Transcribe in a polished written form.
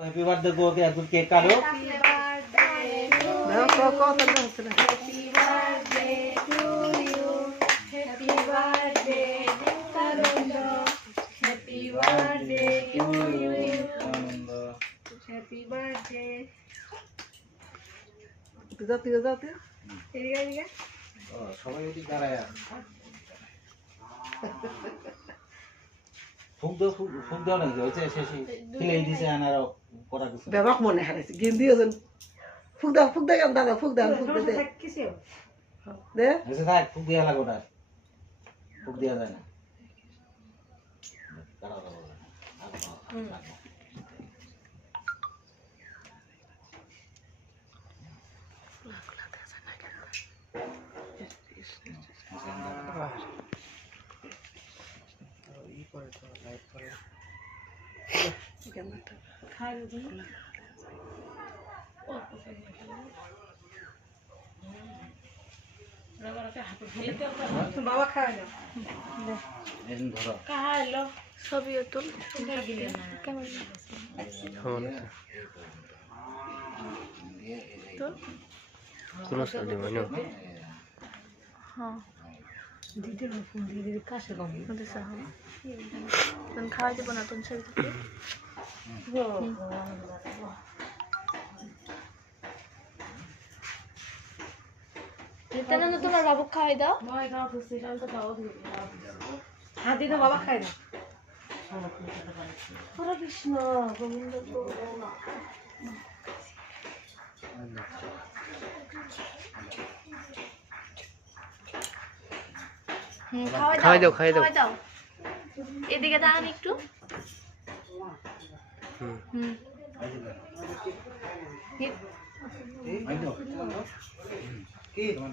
Happy birthday को के तू केक काटो দাও কত হচ্ছে না Happy birthday to you. Happy birthday, Tarundo. Happy birthday to you. Happy birthday. তুই যাও এদিকে ও সবাই এদিকে দাঁড়ায় ফুক দাও নাকি হয়েছে শেষে খেলে দিছে আনারও করা কিছু ব্যবহার মনে হারাইছে গেন্দি ওজন ফুক দাও দাদা ফুক দাও দে দে এসে থাক ফুক দিয়া লাগো ওটা ফুক দিয়া যায় না দাঁড়াও বাবা খাওয়া দাও এখন ধরো খাওয়ালো ছবিও তুল কেমন হ্যাঁ দিদির ফোন দিদির কাছে কম বুঝেছ হ্যাঁ তুমি খাওয়াই দেবো না তুমি ছবি তুলতে নিত্যানন্দ তোমার বাবু খাওয়াই দাও হ্যাঁ দিদি বাবা খায় না হরে কৃষ্ণ গোবিন্দ খাওয়াই দাও এদিকে দাঁড়ান একটু কি তোমার